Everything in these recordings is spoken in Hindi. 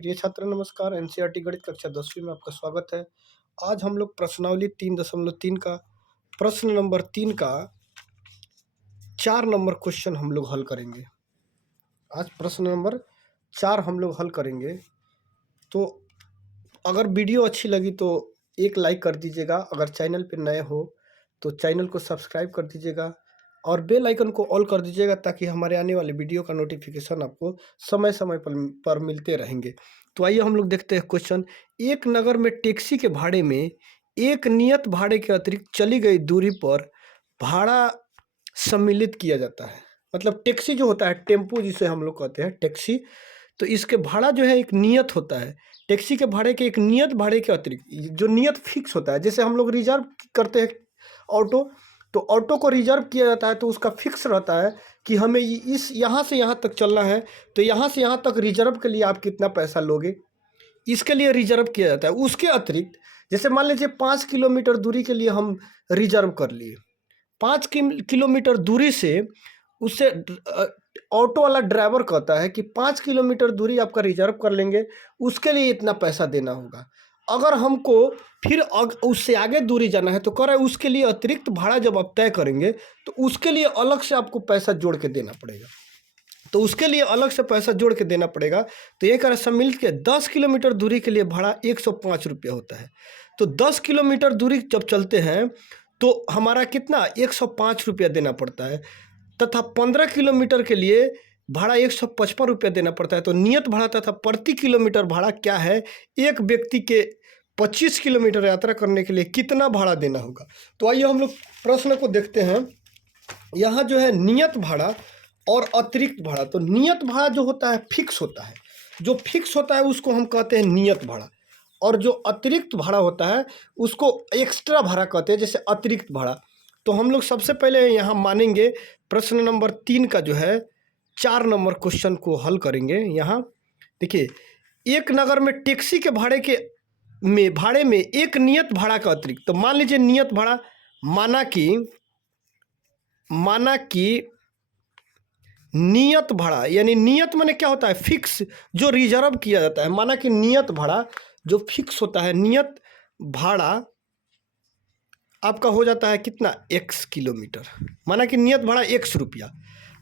प्रिय छात्र नमस्कार। एनसीईआरटी गणित कक्षा 10वीं में आपका स्वागत है। आज हम लोग प्रश्नावली 3.3 का प्रश्न नंबर 3 का 4 नंबर क्वेश्चन हम लोग हल करेंगे। आज प्रश्न नंबर 4 हम लोग हल करेंगे। तो अगर वीडियो अच्छी लगी तो एक लाइक कर दीजिएगा। अगर चैनल पर नए हो तो चैनल को सब्सक्राइब कर दीजिएगा और बेल आइकन को ऑल कर दीजिएगा ताकि हमारे आने वाले वीडियो का नोटिफिकेशन आपको समय समय पर मिलते रहेंगे। तो आइए हम लोग देखते हैं क्वेश्चन। एक नगर में टैक्सी के भाड़े में एक नियत भाड़े के अतिरिक्त चली गई दूरी पर भाड़ा सम्मिलित किया जाता है। मतलब टैक्सी जो होता है, टेम्पो जिसे हम लोग कहते हैं टैक्सी, तो इसके भाड़ा जो है एक नियत होता है। टैक्सी के भाड़े के एक नियत भाड़े के अतिरिक्त जो नियत फिक्स होता है, जैसे हम लोग रिजर्व करते हैं ऑटो, तो ऑटो को रिजर्व किया जाता है तो उसका फिक्स रहता है कि हमें इस यहाँ से यहाँ तक चलना है, तो यहाँ से यहाँ तक रिजर्व के लिए आप कितना पैसा लोगे, इसके लिए रिजर्व किया जाता है। उसके अतिरिक्त जैसे मान लीजिए 5 किलोमीटर दूरी के लिए हम रिजर्व कर लिए, 5 किलोमीटर दूरी से उससे ऑटो वाला ड्राइवर कहता है कि 5 किलोमीटर दूरी आपका रिजर्व कर लेंगे, उसके लिए इतना पैसा देना होगा। अगर हमको फिर उससे आगे दूरी जाना है तो कह रहा है उसके लिए अतिरिक्त भाड़ा जब आप तय करेंगे तो उसके लिए अलग से आपको पैसा जोड़ के देना पड़ेगा। तो उसके लिए अलग से पैसा जोड़ के देना पड़ेगा। तो ये कह रहा है सब मिल के 10 किलोमीटर दूरी के लिए भाड़ा 105 रुपये होता है। तो 10 किलोमीटर दूरी जब चलते हैं तो हमारा कितना 105 रुपया देना पड़ता है, तथा 15 किलोमीटर के लिए भाड़ा 155 रुपया देना पड़ता है। तो नियत भाड़ा तथा प्रति किलोमीटर भाड़ा क्या है, एक व्यक्ति के 25 किलोमीटर यात्रा करने के लिए कितना भाड़ा देना होगा। तो आइए हम लोग प्रश्न को देखते हैं। यहाँ जो है नियत भाड़ा और अतिरिक्त भाड़ा, तो नियत भाड़ा जो होता है फिक्स होता है, जो फिक्स होता है उसको हम कहते हैं नियत भाड़ा, और जो अतिरिक्त भाड़ा होता है उसको एक्स्ट्रा भाड़ा कहते हैं, जैसे अतिरिक्त भाड़ा। तो हम लोग सबसे पहले यहाँ मानेंगे प्रश्न नंबर 3 का जो है 4 नंबर क्वेश्चन को हल करेंगे। यहाँ देखिए, एक नगर में टैक्सी के भाड़े में एक नियत भाड़ा का अतिरिक्त, तो मान लीजिए नियत भाड़ा माना कि नियत भाड़ा, यानी नियत माने क्या होता है, फिक्स, जो रिजर्व किया जाता है। माना कि नियत भाड़ा जो फिक्स होता है, नियत भाड़ा आपका हो जाता है कितना, x किलोमीटर। माना कि नियत भाड़ा 100 रुपया,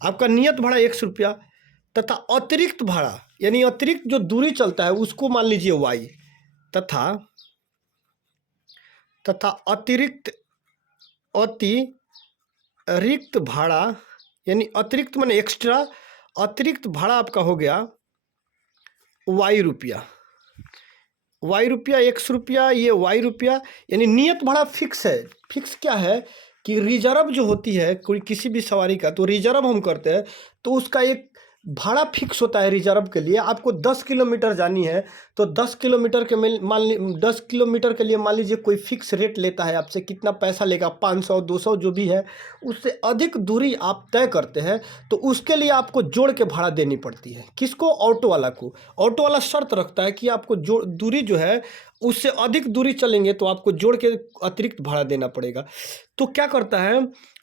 आपका नियत भाड़ा 100 रुपया, तथा अतिरिक्त भाड़ा यानी अतिरिक्त जो दूरी चलता है उसको मान लीजिए y, तथा अतिरिक्त भाड़ा यानी अतिरिक्त माने एक्स्ट्रा, अतिरिक्त भाड़ा आपका हो गया y रुपया, 100 रुपया, ये y रुपया। यानी नियत भाड़ा फिक्स है। फिक्स क्या है कि रिजर्व जो होती है कोई किसी भी सवारी का, तो रिजर्व हम करते हैं तो उसका एक भाड़ा फिक्स होता है। रिजर्व के लिए आपको 10 किलोमीटर जानी है तो 10 किलोमीटर के 10 किलोमीटर के लिए मान लीजिए कोई फिक्स रेट लेता है आपसे, कितना पैसा लेगा, 500 200 जो भी है, उससे अधिक दूरी आप तय करते हैं तो उसके लिए आपको जोड़ के भाड़ा देनी पड़ती है। किसको, ऑटो वाला को। ऑटो वाला शर्त रखता है कि आपको जो दूरी जो है उससे अधिक दूरी चलेंगे तो आपको जोड़ के अतिरिक्त भाड़ा देना पड़ेगा। तो क्या करता है,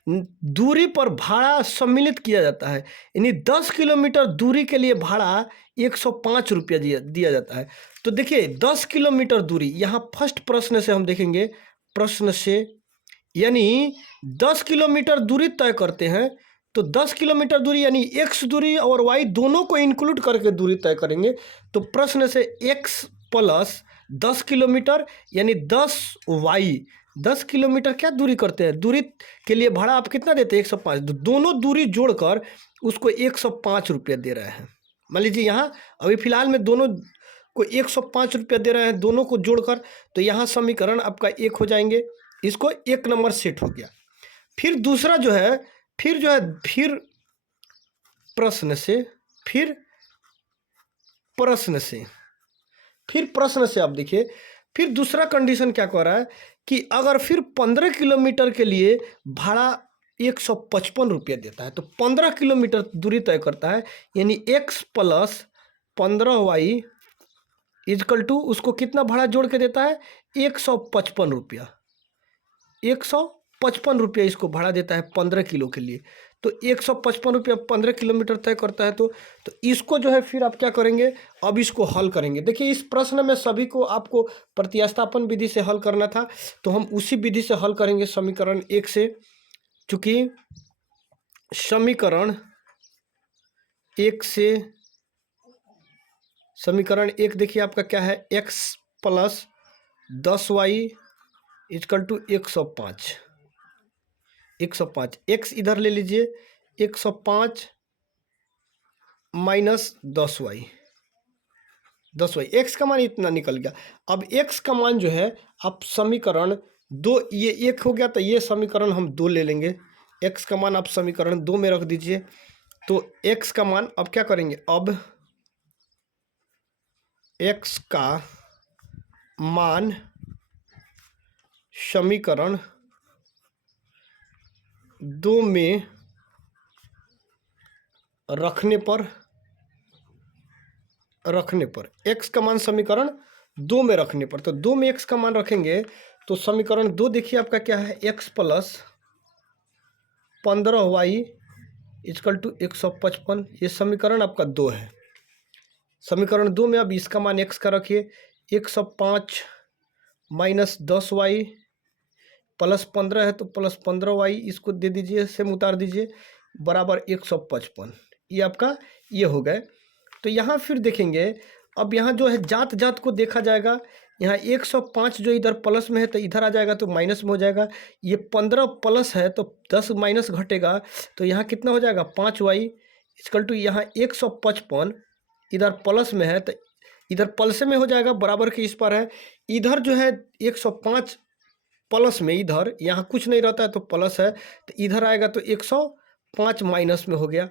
दूरी पर भाड़ा सम्मिलित किया जाता है। यानी 10 किलोमीटर दूरी के लिए भाड़ा 105 रुपया दिया जाता है। तो देखिए 10 किलोमीटर दूरी, यहाँ फर्स्ट प्रश्न से हम देखेंगे, प्रश्न से यानी 10 किलोमीटर दूरी तय करते हैं तो 10 किलोमीटर दूरी यानी x दूरी और y दोनों को इंक्लूड करके दूरी तय करेंगे। तो प्रश्न से x प्लस 10 किलोमीटर यानी 10y, 10 किलोमीटर क्या दूरी करते हैं, दूरी के लिए भाड़ा आप कितना देते हैं, 105। दोनों दूरी जोड़कर उसको 105 रुपया दे रहे हैं। मान लीजिए यहाँ अभी फिलहाल में दोनों को 105 रुपया दे रहे हैं, दोनों को जोड़कर, तो यहाँ समीकरण आपका 1 हो जाएंगे। इसको 1 नंबर सेट हो गया। फिर दूसरा जो है, फिर प्रश्न से आप देखिए, फिर दूसरा कंडीशन क्या कह रहा है कि अगर फिर 15 किलोमीटर के लिए भाड़ा 155 रुपया देता है, तो 15 किलोमीटर दूरी तय करता है, यानी x plus 15y is equal to उसको कितना भाड़ा जोड़ के देता है, 155 रुपया, 155 रुपया इसको भाड़ा देता है 15 किलो के लिए। तो 155 रुपया 15 किलोमीटर तय करता है। तो इसको जो है फिर आप क्या करेंगे, अब इसको हल करेंगे। देखिए इस प्रश्न में सभी को आपको प्रतिस्थापन विधि से हल करना था, तो हम उसी विधि से हल करेंगे समीकरण 1 से। चूँकि समीकरण 1 देखिए आपका क्या है, x plus 10y equal to 105। x इधर ले लीजिए, 105 माइनस 10y x का मान इतना निकल गया। अब x का मान जो है आप समीकरण 2, ये 1 हो गया तो ये समीकरण हम 2 ले लेंगे। x का मान आप समीकरण 2 में रख दीजिए। तो x का मान अब क्या करेंगे, अब x का मान समीकरण 2 में रखने पर x का मान समीकरण 2 में रखने पर, तो 2 में x का मान रखेंगे तो समीकरण 2 देखिए आपका क्या है, x plus 15y equal to 155। ये समीकरण आपका 2 है। समीकरण 2 में अब इसका मान x का रखिए, 105 माइनस 10y प्लस 15 है तो प्लस 15y, इसको दे दीजिए, सेम उतार दीजिए, बराबर 155। ये आपका ये हो गए। तो यहाँ फिर देखेंगे, अब यहाँ जो है जात को देखा जाएगा। यहाँ 105 जो इधर प्लस में है तो इधर आ जाएगा तो माइनस में हो जाएगा। ये 15 प्लस है तो 10 माइनस घटेगा, तो यहाँ कितना हो जाएगा, 5y इक्वल टू यहाँ 155 इधर प्लस में है तो इधर प्लस में हो जाएगा, बराबर के इस पर है। इधर जो है 105 प्लस में, इधर यहाँ कुछ नहीं रहता है तो प्लस है, तो इधर आएगा तो 105 माइनस में हो गया।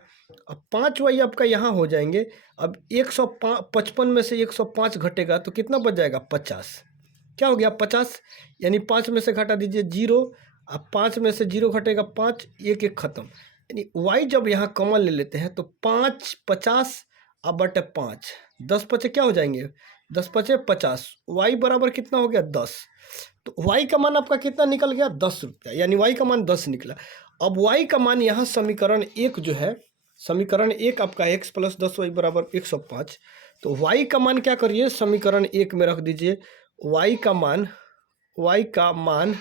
अब 5y आपका यहाँ हो जाएंगे। अब 155 में से 105 घटेगा तो कितना बच जाएगा, 50। क्या हो गया, 50, यानी 5 में से घटा दीजिए 0। अब 5 में से 0 घटेगा 5, 1 1 खत्म। यानी y जब यहाँ कॉमन ले लेते हैं तो 5 50 अब बटे 5, 10 पचे क्या हो जाएंगे, 10 पचे 50, y बराबर कितना हो गया, 10। तो y का मान आपका कितना निकल गया, 10 रुपया, यानी y का मान 10 निकला। अब y का मान यहाँ समीकरण 1 जो है, समीकरण 1 आपका x प्लस 10y बराबर 105। तो y का मान क्या करिए, समीकरण 1 में रख दीजिए। y का मान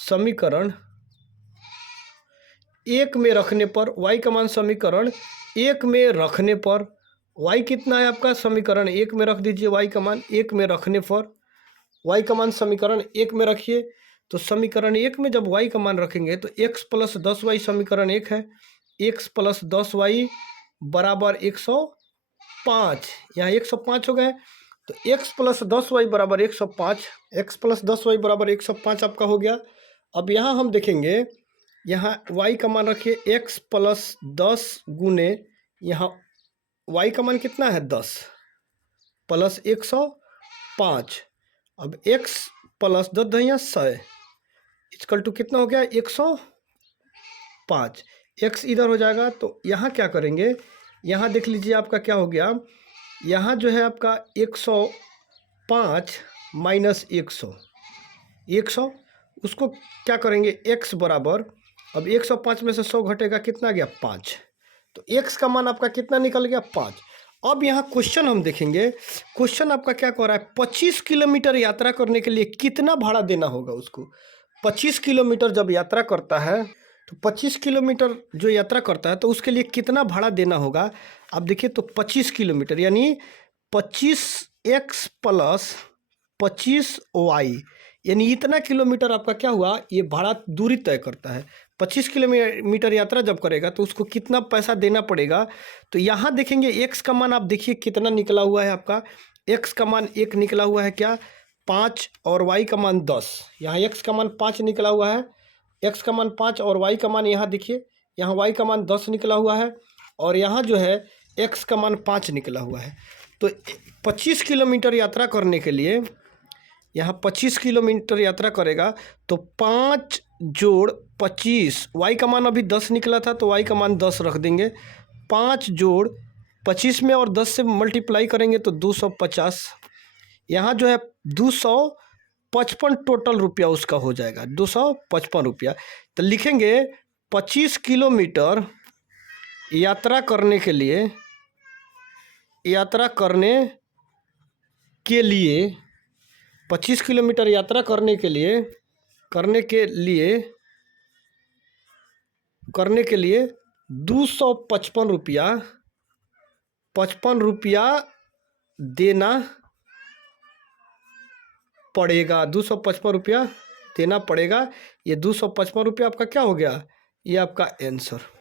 समीकरण 1 में रखने पर, y का मान समीकरण 1 में रखने पर, y कितना है आपका, समीकरण 1 में रख दीजिए। y का मान 1 में रखने पर, y का मान समीकरण 1 में रखिए। तो समीकरण 1 में जब y का मान रखेंगे तो x प्लस 10y समीकरण 1 है, x प्लस 10y बराबर 105, यहाँ 105 हो गए। तो x प्लस 10y बराबर 105, x प्लस 10y बराबर 105 आपका हो गया। अब यहाँ हम देखेंगे, यहाँ y का मान रखिए, x प्लस 10 गुने यहाँ y का मान कितना है, 10 प्लस 105। अब x प्लस 10 × 100 इक्वल टू कितना हो गया, 105। x इधर हो जाएगा तो यहाँ क्या करेंगे, यहाँ देख लीजिए आपका क्या हो गया, यहाँ जो है आपका 105 माइनस 100, उसको क्या करेंगे, x बराबर, अब 105 में से 100 घटेगा, कितना गया, 5। तो x का मान आपका कितना निकल गया, 5। अब यहाँ क्वेश्चन हम देखेंगे, क्वेश्चन आपका क्या कह रहा है, 25 किलोमीटर यात्रा करने के लिए कितना भाड़ा देना होगा उसको। 25 किलोमीटर जब यात्रा करता है तो 25 किलोमीटर जो यात्रा करता है तो उसके लिए कितना भाड़ा देना होगा। आप देखिए तो 25 किलोमीटर यानी 25x प्लस 25y, यानी इतना किलोमीटर आपका क्या हुआ, ये भाड़ा दूरी तय करता है। 25 किलोमीटर यात्रा जब करेगा तो उसको कितना पैसा देना पड़ेगा। तो यहाँ देखेंगे x का मान आप देखिए कितना निकला हुआ है आपका, x का मान 1 निकला हुआ है क्या, 5, और y का मान 10। यहाँ x का मान 5 निकला हुआ है, x का मान 5 और y का मान यहाँ देखिए, यहाँ y का मान 10 निकला हुआ है और यहाँ जो है x का मान 5 निकला हुआ है। तो 25 किलोमीटर यात्रा करने के लिए, यहाँ 25 किलोमीटर यात्रा करेगा तो 5 जोड़ 25, y का मान अभी 10 निकला था तो y का मान 10 रख देंगे। 5 जोड़ 25 में और 10 से मल्टीप्लाई करेंगे तो 250, यहाँ जो है 255 टोटल रुपया उसका हो जाएगा, 255 रुपया। तो लिखेंगे 25 किलोमीटर यात्रा करने के लिए 25 किलोमीटर यात्रा करने के लिए 255 रुपया देना पड़ेगा। 255 रुपया देना पड़ेगा। ये 255 रुपया आपका क्या हो गया? ये आपका आंसर।